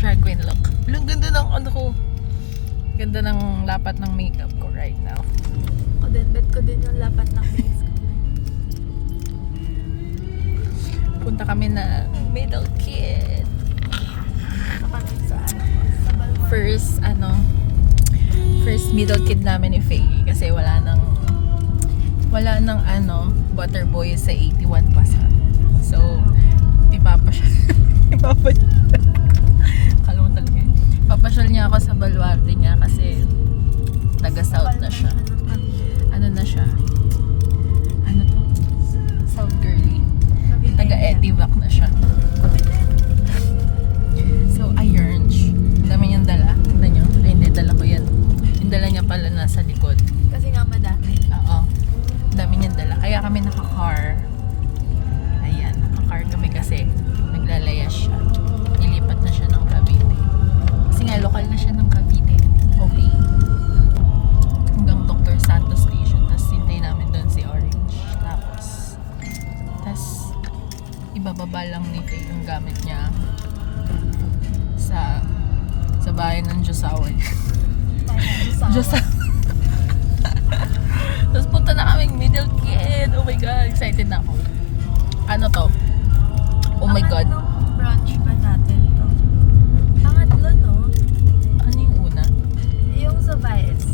drag queen look. Ang ganda ng ano ko. Ganda ng lapat ng makeup ko right now. O din, bet ko din yung lapat ng face ko. Punta kami na Middle Kid. First Middle Kid namin ni Faye kasi wala nang Butterboy sa 81 Pasat. So, ipapasyal niya ako sa baluarte niya kasi taga-south na siya. Ano na siya? Ano to? South girly. Taga-Etivac na siya. So, ayun. Dami niyang dala. Tignan niyo. Ay, hindi. Dala ko yan. Yung dala niya pala nasa likod. Kasi nga madami. Oo. Dami niyang dala. Kaya kami naka-car. Ayan. Naka-car kami kasi naglalayas siya. Nilipat na siya ng Cavite. Kasi nga, lokal na siya ng Cavite. Okay. Hanggang Dr. Santos Station. Tapos hintay namin doon si Orange. Tapos ibababa lang ni Faye yung gamit niya sa bahay ng Diyosawan. Diyosawan. Tapos punta na kaming Middle Kid. Oh my God, excited na ako. Ano to? Oh my God. Anong branch ba natin to? Pangatlo, no? Ano yung una? Yung sa Vice.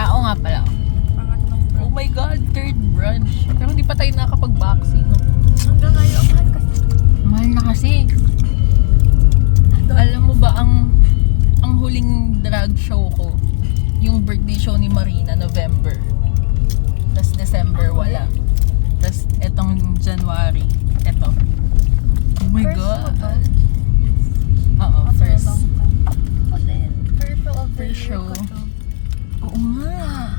Oo nga pala. Pangatlong branch. Oh my God, third branch. Pero hindi pa tayo nakakapag-vaccine, no? Hanggang ngayon, mahal kasi. Mahal na kasi. Alam mo ba ang huling drag show ko? Yung birthday show ni Marina, November. Tapos December, wala. Tapos etong January, eto. Oh my First God. mo to? Oo, After a first. long time. Ako din. First show of the First year show. ko to. Oo nga.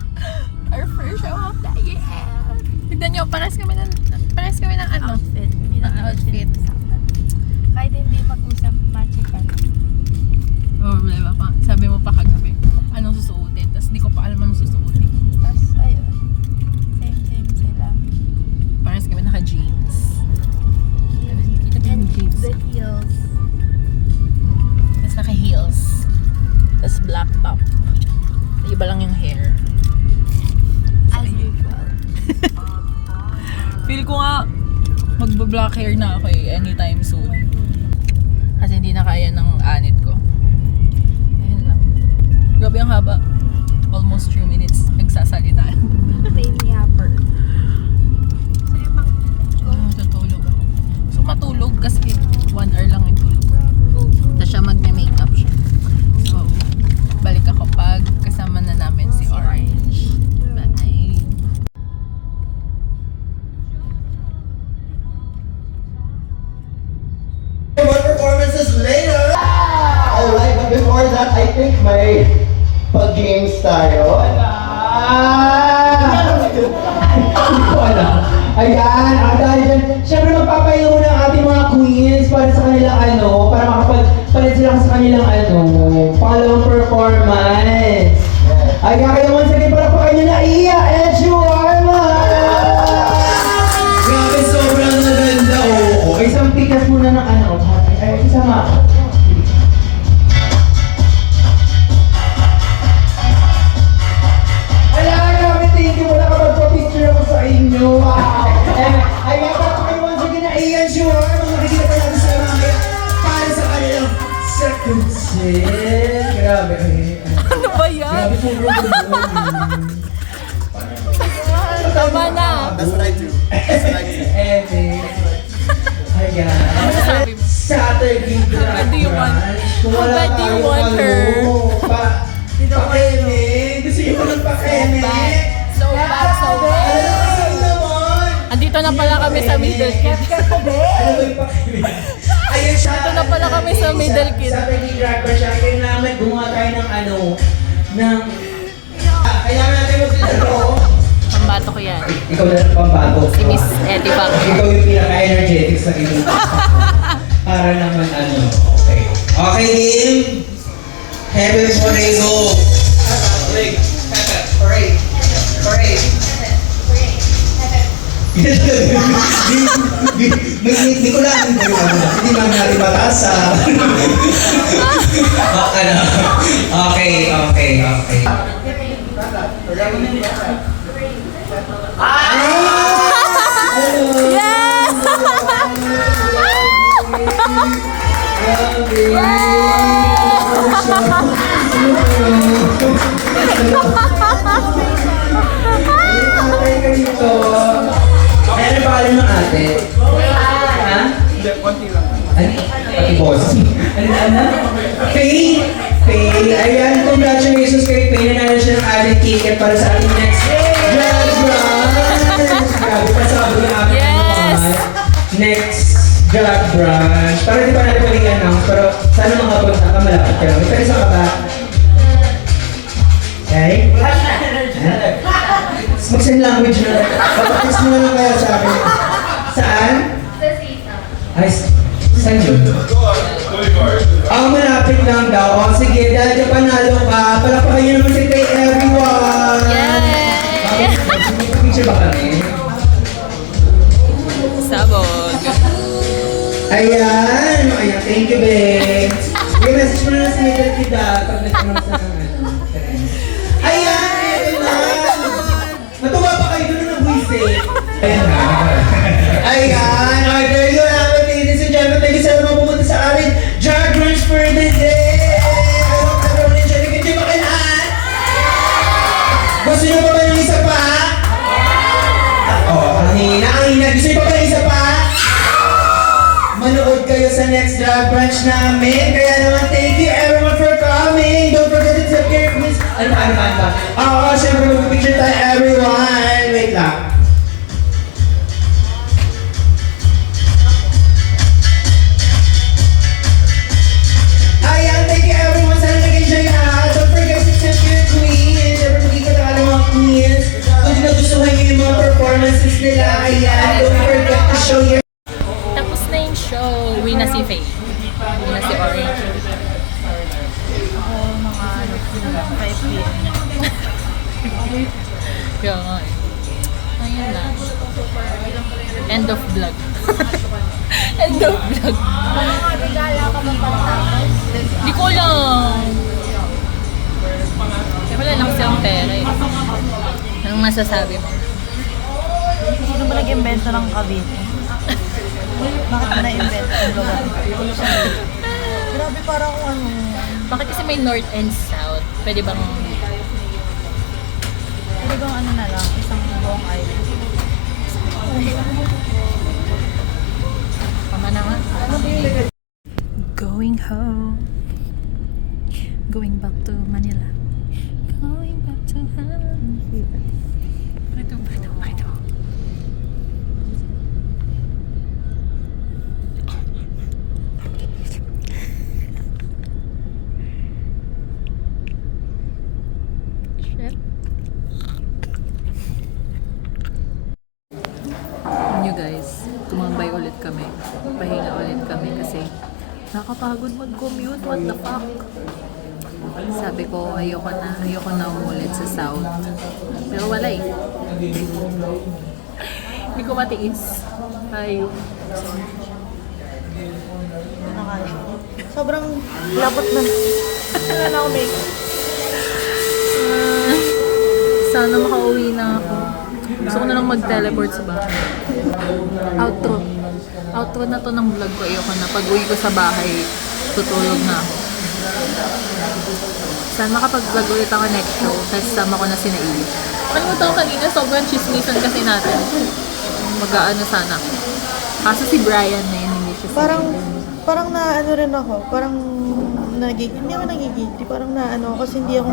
Our first show of the year. Tignan nyo, pares kami ng ano? Outfit. Hindi na Outfit. Kahit hindi mag-usap, magical. Oh, problema pa. Sabi mo pa kagabi, anong susuotin? Tapos di ko pa alam anong susuotin. Tapos, ayun. Same sila. Pares kami naka-jeans. Kita ba yung And jeans? the heels. Tapos naka-heels. Tapos black top. Iba lang yung hair. As usual. Feel ko nga magba-black hair na ako anytime soon. Kasi hindi na kaya ng anit ko. Ayun lang. Grabe ang haba. Almost 3 minutes nagsasalita. Pain yapper. So yung mga Tutulog ako. So matulog kasi 1 hour lang yung tulog. Tapos siya mag-makeup siya. So, balik ako pag kasama na namin si Orange. Bye! More performances later! Alright, but before that, I think may pag-games tayo. Hindi ko alam. Ayan, dahil dyan, syempre magpapayo muna ang ating mga queens para sa kanilang para makapagpalit sila sa kanilang pangalawang performance. Ayan, kaya once again, para pa kayo na Iya and Shuarma! Grabe, sobrang naganda, oo. Isang tikas muna ng isama. Grabe, thank you. Wala ka magpa-picture ako sa inyo. Wow. Ayan, para pa kayo once again na Iya and Shuarma. Makikita pa natin sa mga para sa kanilang second set. Grabe. Ano ba yan? Grabe, sobrang Tama na! That's what I do. That's what I do. Ayan. Ano sabi mo? Saturday How do you want? Kung wala How do you tayong want her? Pakeme. Gusto nyo ko ng pakeme. So bad. Ano naman? Andito na pala kami sa Middle Kid. Ano ba yung pakeme? Ayun siya. Dito na pala kami sa Middle Kid. Saturday drag ba siya? Kailangan gumawa tayo ng kailangan natin maglaro. Pambato ko yan. Ikaw na pambato. Si Miss Etivac. Ikaw yung pinaka-energetic sa inyo. Para naman okay. Okay, game. Heaven Moreno. Parade. Hindi ko lang hindi man natin mataas sa... Okay. Ano ba alam ng ate? Ha? Pati boss. Ano? Faye! Ayan, congratulations kay Faye. Nanalo siya ng ating ticket para sa ating next Jazz Brunch! Grabe, pasabi yung aking Yes! next Jazz Brunch. Para di pa natin pwedeng announce, pero sana makapunta ka, malapit ka lang. May pwede ka ba? Okay? Mag-send language na. Papatis mo na lang kaya sa akin. Saan? Sa Sita. Ay, saan yun? Malapit lang daw. O, sige, dahil ka panalo ka, palapakain niyo naman si Kay everyone! Yay! Picture ba kami? Sabog. Ayan! Thank you, babe. May message mo na lang sa Miguel Kida pag nagtanong sa Ayan! Natuwa pa kayo doon ng buwisit. Ayan na. Ayan! Okay, there you have it, ladies and gentlemen. Thank you sa mga pumunta sa ating Jazz Brunch for the day. I hope everyone enjoyed it. Hindi ba kailangan? Gusto niyo pa ba ng isa pa? Ang hina. Gusto niyo pa ba ng isa pa? Manood kayo sa next Jazz Brunch namin. Kaya naman, thank you everyone for coming. Don't forget to tip your quiz. Ano ba? Oo, syempre mag-picture tayo everyone. Wait lang. Ayan, thank you everyone. Sana nag-enjoy na. Don't forget to tip your queens. Syempre mag-ikat ang alam mga queens. Kung di nagustuhan nyo yung mga performances nila, ayan, don't forget to show your... Tapos na yung show. Uwi na si Faye. Uwi na si Orange. Ako mga 5 p.m. Kaya nga eh. Ayun na. End of vlog. End of vlog. Mga regala ka ba pagtapos? Hindi ko lang. Kaya wala lang siyang pera eh. Anong masasabi mo? Sino ba nag-invento ng Cavite? Bakit ba na-invento ang lugar? Grabe, parang kung ano. Bakit kasi may north and south? Pwede bang... Pwede bang ano na lang, isang buong island. Tama na nga. Going home. Going back to Manila. Going back to home. Bakit? Shit. Nyo guys, tumambay ulit kami. Pahinga ulit kami kasi nakapagod mag-commute. What the fuck? Sabi ko, ayoko na umulit sa South. Pero wala eh. Hindi ko matiis. Ay. Nakaya. Sobrang labot na. Wala na ako makeup. Sana makauwi na ako. Gusto ko na lang mag-teleport sa bahay. Outro na to ng vlog ko. Ayoko na. Pag uwi ko sa bahay, tutulog na ako. Sana makapag-vlog ulit ako next show. Tapos sama ko na si Naili. Kalimutan ko kanina, sobrang chismisan kasi natin. Mag-aano sana. Kaso si Brian na yun, hindi siya si Parang na ano rin ako. Parang hindi ako nagigilty. Parang na ano, kasi hindi ko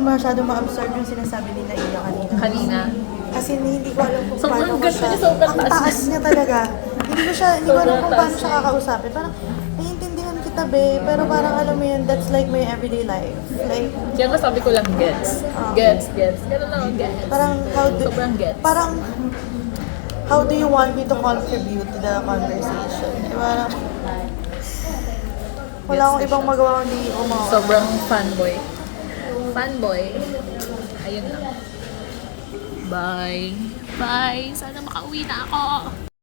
masyadong ma-absorb yung sinasabi ni Naila kanina. Kasi hindi ko alam kung Sobrang paano ko ganda siya. niya, sobrang Ang taas taas niya talaga. Hindi ko alam kung paano siya kakausapin. Parang naiintindihan kita be, pero parang alam mo yun, that's like my everyday life. Like, Kaya ko sabi ko lang, gets. Gets. Ganun lang, gets. Sobrang gets. Parang, how do you want me to contribute to the conversation? Eh, parang, wala akong ibang magawa kundi umawa. Sobrang fanboy. Ayun lang. Bye. Bye! Sana makauwi na ako!